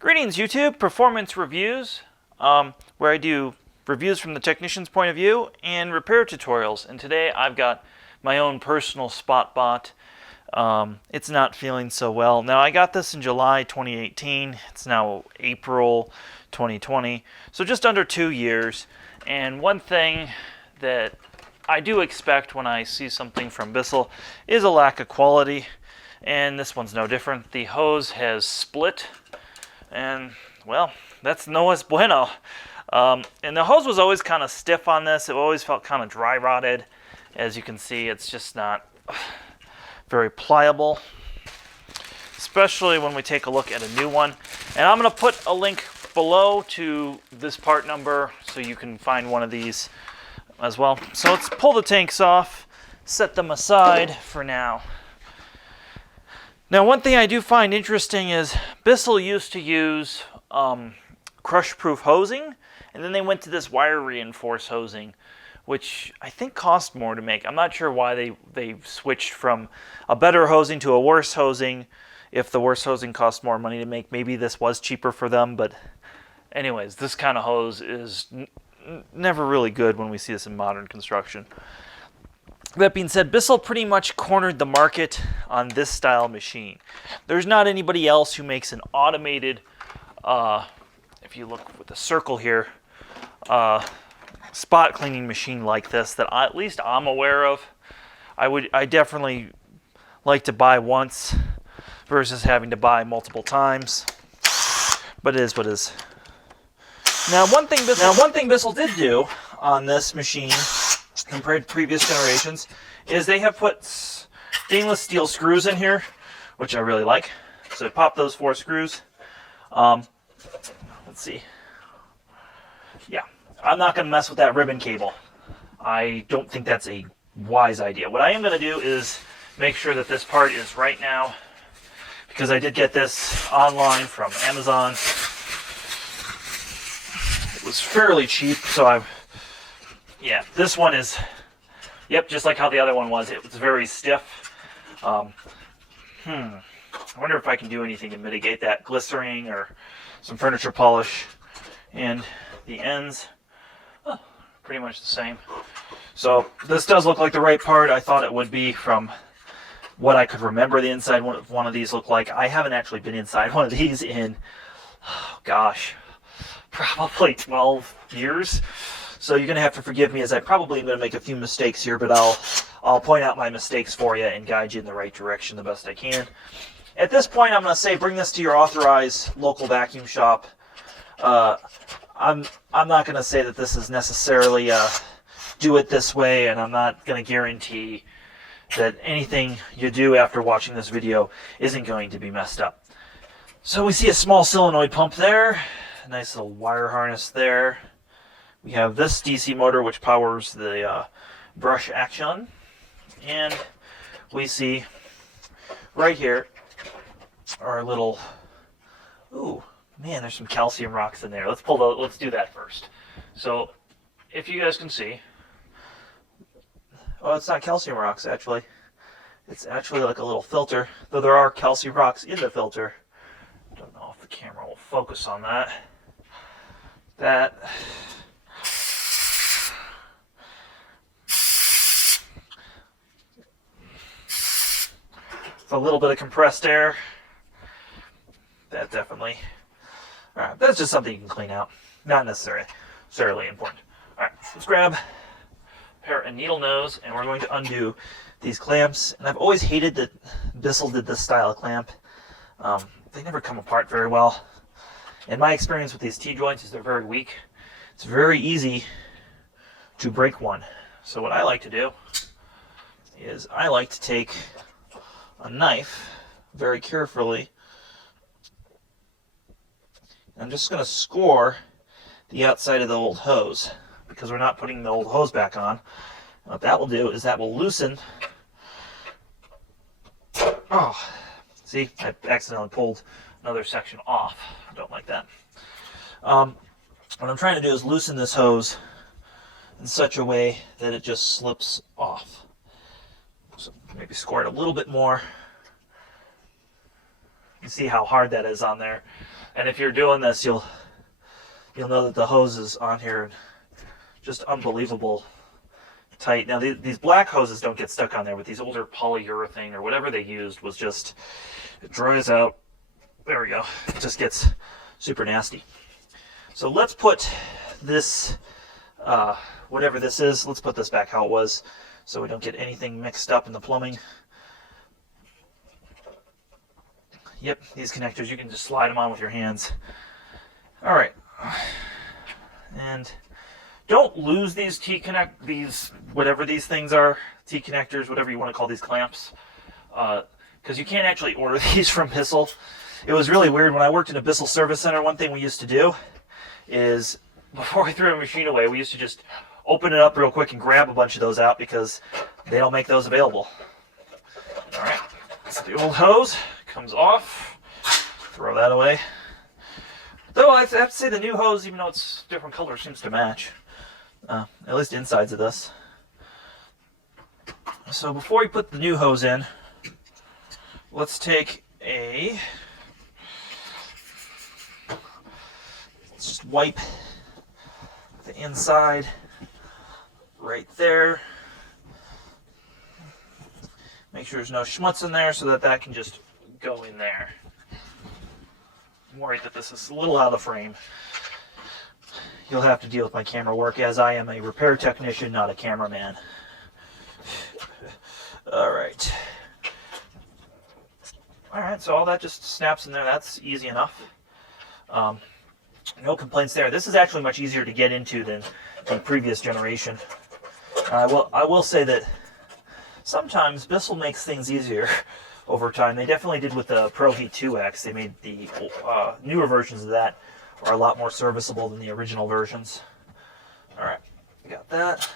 Greetings YouTube, performance reviews, where I do reviews from the technician's point of view and repair tutorials. And today I've got my own personal Spotbot. It's not feeling so well. Now I got this in July 2018. It's now April 2020, so just under 2 years. And one thing that I do expect when I see something from Bissell is a lack of quality, and this one's no different. The hose has split. And, well, that's no es bueno. And the hose was always kind of stiff on this. It always felt kind of dry rotted. As you can see, it's just not very pliable, especially when we take a look at a new one. And I'm going to put a link below to this part number so you can find one of these as well. So let's pull the tanks off, set them aside for now. Now, one thing I do find interesting is Bissell used to use crush-proof hosing, and then they went to this wire reinforced hosing, which I think cost more to make. I'm not sure why they switched from a better hosing to a worse hosing. If the worse hosing cost more money to make, maybe this was cheaper for them. But anyways, this kind of hose is never really good when we see this in modern construction. That being said, Bissell pretty much cornered the market on this style machine. There's not anybody else who makes an automated, if you look with the circle here, spot cleaning machine like this that at least I'm aware of. I definitely like to buy once versus having to buy multiple times. But it is what it is. Now, one thing Bissell did do on this machine, compared to previous generations, is they have put stainless steel screws in here, which I really like. So pop those 4 screws. Let's see. Yeah, I'm not going to mess with that ribbon cable. I don't think that's a wise idea. What I am going to do is make sure that this part is right now, because I did get this online from Amazon. It was fairly cheap, so yeah, this one is, yep, just like how the other one was. It was very stiff. I wonder if I can do anything to mitigate that. Glycerine or some furniture polish. And the ends, pretty much the same. So this does look like the right part. I thought it would be from what I could remember the inside one of these looked like. I haven't actually been inside one of these in, oh gosh, probably 12 years. So you're going to have to forgive me, as I probably am going to make a few mistakes here, but I'll point out my mistakes for you and guide you in the right direction the best I can. At this point, I'm going to say bring this to your authorized local vacuum shop. I'm not going to say that this is necessarily do it this way, and I'm not going to guarantee that anything you do after watching this video isn't going to be messed up. So we see a small solenoid pump there, a nice little wire harness there. We have this DC motor which powers the brush action, and we see right here our little, ooh man, there's some calcium rocks in there. Let's do that first. So if you guys can see, oh, it's not calcium rocks actually. It's actually like a little filter, though there are calcium rocks in the filter. Don't know if the camera will focus on that. A little bit of compressed air. That definitely. Alright, that's just something you can clean out. Not necessarily important. Alright, let's grab a pair of needle nose, and we're going to undo these clamps. And I've always hated that Bissell did this style of clamp. They never come apart very well. And my experience with these T-joints is they're very weak. It's very easy to break one. So what I like to do is I like to take a knife very carefully. I'm just going to score the outside of the old hose, because we're not putting the old hose back on. And what that will do is that will loosen. Oh, see, I accidentally pulled another section off. I don't like that. What I'm trying to do is loosen this hose in such a way that it just slips off. So maybe score it a little bit more. You see how hard that is on there. And if you're doing this, you'll know that the hoses on here just unbelievable tight. Now these black hoses don't get stuck on there, but these older polyurethane or whatever they used was just, it dries out. There we go. It just gets super nasty. So let's put this, whatever this is, let's put this back how it was so we don't get anything mixed up in the plumbing. Yep, these connectors, you can just slide them on with your hands. All right. And don't lose these whatever these things are, T-connectors, whatever you want to call these clamps, because you can't actually order these from Bissell. It was really weird. When I worked in a Bissell service center, one thing we used to do is, before we threw a machine away, we used to just open it up real quick and grab a bunch of those out because they don't make those available. All right, so the old hose comes off. Throw that away. Though I have to say the new hose, even though it's different color, seems to match. At least insides of this. So before we put the new hose in, let's take let's just wipe the inside right there. Make sure there's no schmutz in there so that can just go in there. I'm worried that this is a little out of the frame. You'll have to deal with my camera work, as I am a repair technician, not a cameraman. All right. All right, so all that just snaps in there. That's easy enough. No complaints there. This is actually much easier to get into than the previous generation. I will say that sometimes Bissell makes things easier over time. They definitely did with the Pro Heat 2X. They made the newer versions of that are a lot more serviceable than the original versions. All right, got that.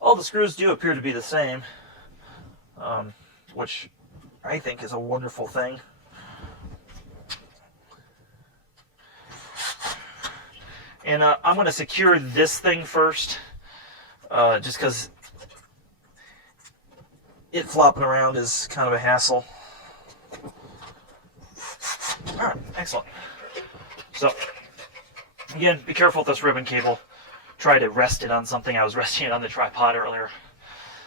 All the screws do appear to be the same, which I think is a wonderful thing. And I'm going to secure this thing first, just because it flopping around is kind of a hassle. All right, excellent. So, again, be careful with this ribbon cable. Try to rest it on something. I was resting it on the tripod earlier.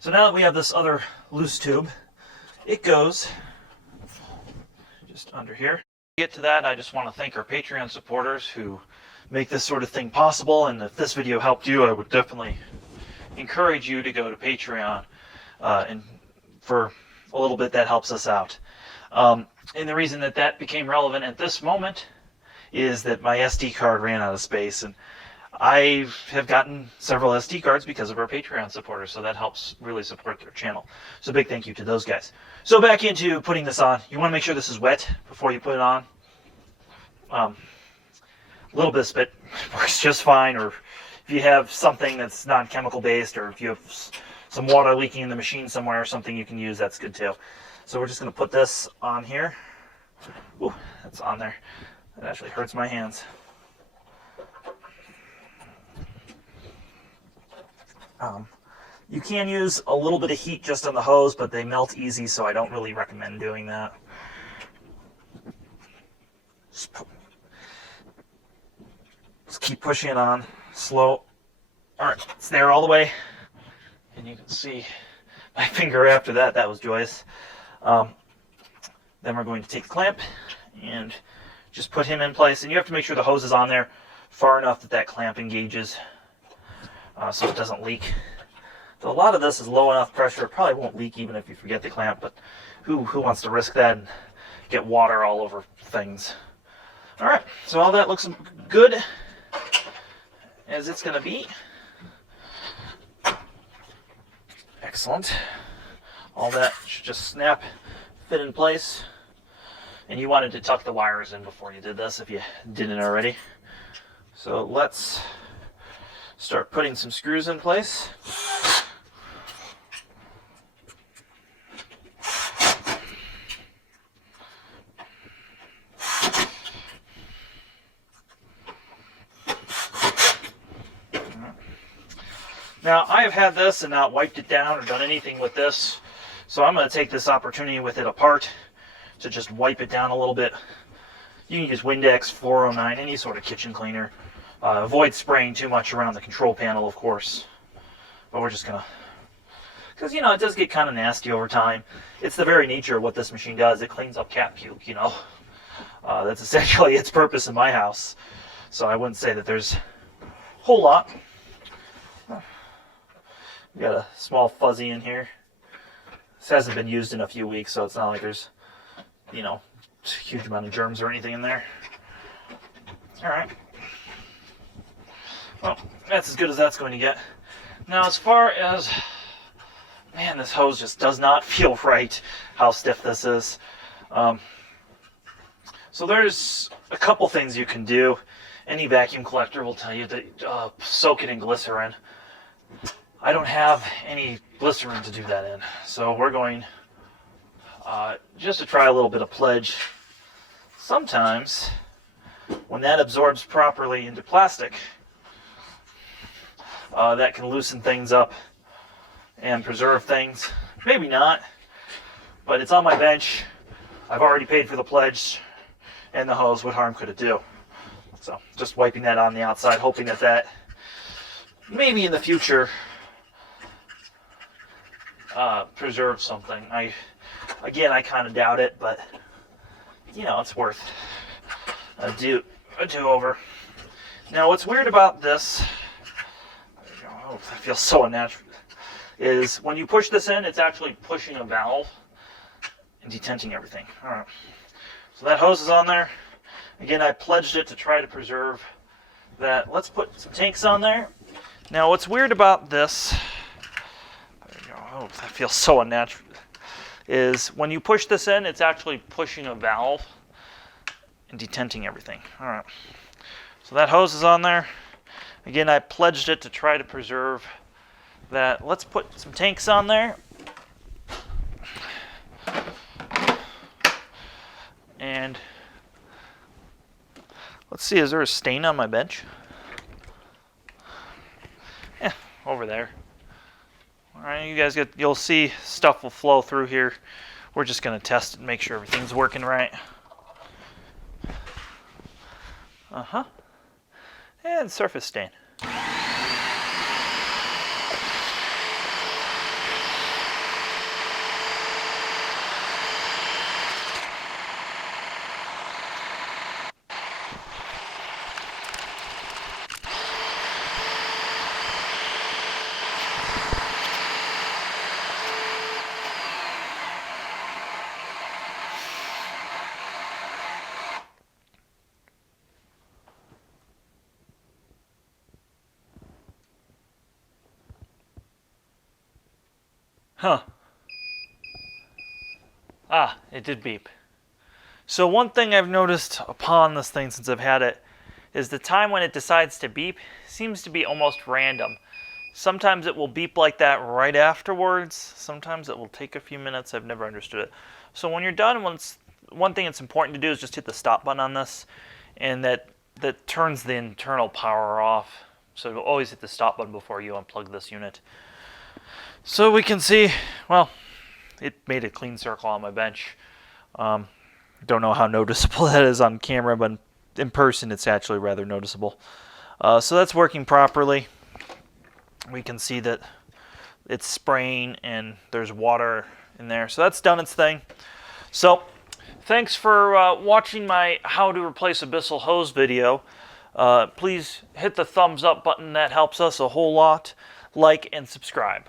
So now that we have this other loose tube, it goes just under here. To get to that, I just want to thank our Patreon supporters who make this sort of thing possible. And if this video helped you, I would definitely encourage you to go to Patreon. And for a little bit, that helps us out. And the reason that became relevant at this moment is that my SD card ran out of space, and I have gotten several SD cards because of our Patreon supporters, so that helps really support their channel. So big thank you to those guys. So back into putting this on. You want to make sure this is wet before you put it on. A little bit of spit works just fine, or if you have something that's non-chemical based, or if you have some water leaking in the machine somewhere or something you can use, that's good too. So we're just going to put this on here. Ooh, that's on there. It actually hurts my hands. You can use a little bit of heat just on the hose, but they melt easy, so I don't really recommend doing that. Just keep pushing it on, slow. All right, it's there all the way. And you can see my finger after that. That was joyous. Then we're going to take the clamp and just put him in place. And you have to make sure the hose is on there far enough that clamp engages so it doesn't leak. So a lot of this is low enough pressure. It probably won't leak even if you forget the clamp, but who wants to risk that and get water all over things? All right, so all that looks good as it's going to be. Excellent. All that should just snap, fit in place. And you wanted to tuck the wires in before you did this if you didn't already. So let's start putting some screws in place. Now, I have had this and not wiped it down or done anything with this, so I'm going to take this opportunity with it apart to just wipe it down a little bit. You can use Windex 409, any sort of kitchen cleaner. Avoid spraying too much around the control panel, of course. But we're just going to, because, you know, it does get kind of nasty over time. It's the very nature of what this machine does. It cleans up cat puke, you know. That's essentially its purpose in my house. So I wouldn't say that there's a whole lot. We got a small fuzzy in here. This hasn't been used in a few weeks, so it's not like there's, you know, a huge amount of germs or anything in there. All right. Well, that's as good as that's going to get. Now, as far as, man, this hose just does not feel right, how stiff this is. So there's a couple things you can do. Any vacuum collector will tell you to soak it in glycerin. I don't have any glycerin to do that in, so we're going just to try a little bit of pledge. Sometimes, when that absorbs properly into plastic, that can loosen things up and preserve things. Maybe not, but it's on my bench. I've already paid for the pledge and the hose. What harm could it do? So just wiping that on the outside, hoping that maybe in the future preserves something. I kind of doubt it, but you know, it's worth a do-over. Now, what's weird about this, oh, that feels so unnatural, is when you push this in, it's actually pushing a valve and detenting everything. All right. So that hose is on there. Again, I pledged it to try to preserve that. Let's put some tanks on there. Now, what's weird about this, oh, that feels so unnatural, is when you push this in, it's actually pushing a valve and detenting everything. All right. So that hose is on there. Again, I pledged it to try to preserve that. Let's put some tanks on there. And let's see, is there a stain on my bench? Yeah, over there. All right, you guys you'll see stuff will flow through here. We're just gonna test it and make sure everything's working right. And surface stain. Huh. Ah, it did beep. So one thing I've noticed upon this thing since I've had it is the time when it decides to beep seems to be almost random. Sometimes it will beep like that right afterwards. Sometimes it will take a few minutes. I've never understood it. So when you're done, one thing that's important to do is just hit the stop button on this, and that turns the internal power off. So you'll always hit the stop button before you unplug this unit. So we can see, well, it made a clean circle on my bench. Don't know how noticeable that is on camera, but in person it's actually rather noticeable. So that's working properly. We can see that it's spraying and there's water in there. So that's done its thing. So thanks for watching my how to replace a Bissell hose video. Please hit the thumbs up button. That helps us a whole lot. Like and subscribe.